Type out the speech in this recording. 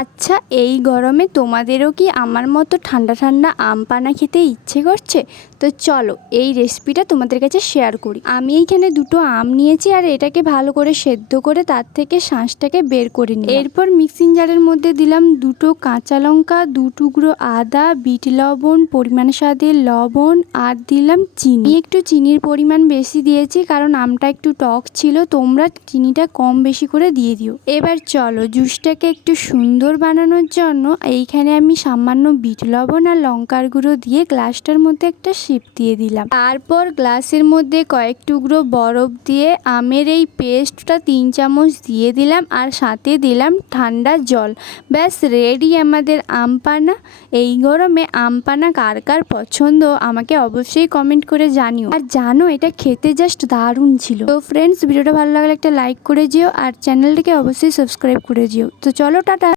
আচ্ছা, এই গরমে তোমাদেরও কি আমার মতো ঠান্ডা ঠান্ডা আম পানা খেতে ইচ্ছে করছে? তো চলো এই রেসিপিটা তোমাদের কাছে শেয়ার করি। আমি এইখানে দুটো আম নিয়েছি আর এটাকে ভালো করে সেদ্ধ করে তার থেকে শাঁসটাকে বের করে নিই। এরপর মিক্সিং জারের মধ্যে দিলাম দুটো কাঁচা লঙ্কা, দু টুকরো আদা, বিট লবণ, পরিমাণ স্বাদে লবণ আর দিলাম চিনি। একটু চিনির পরিমাণ বেশি দিয়েছি কারণ আমটা একটু টক ছিল, তোমরা চিনিটা কম বেশি করে দিয়ে দিও। এবার চলো জুসটাকে একটু সুন্দর বানানোর জন্য এইখানে আমি সামান্য বিট লবণ আর লঙ্কার গুঁড়ো দিয়ে গ্লাসটার মধ্যে একটা শিপ দিয়ে দিলাম। তারপর গ্লাসের মধ্যে কয়েক টুকরো বরফ দিয়ে আমের এই পেস্টটা 3 চামচ দিয়ে দিলাম আর সাথে দিলাম ঠান্ডা জল। ব্যাস রেডি আমাদের আম পানা। এই গরমে আম পানা কার কার পছন্দ আমাকে অবশ্যই কমেন্ট করে জানিও। আর জানো, এটা খেতে জাস্ট দারুণ ছিল। তো ফ্রেন্ডস, ভিডিওটা ভালো লাগলে একটা লাইক করে যেও আর চ্যানেলটাকে অবশ্যই সাবস্ক্রাইব করে যেও। তো চলো টাটা।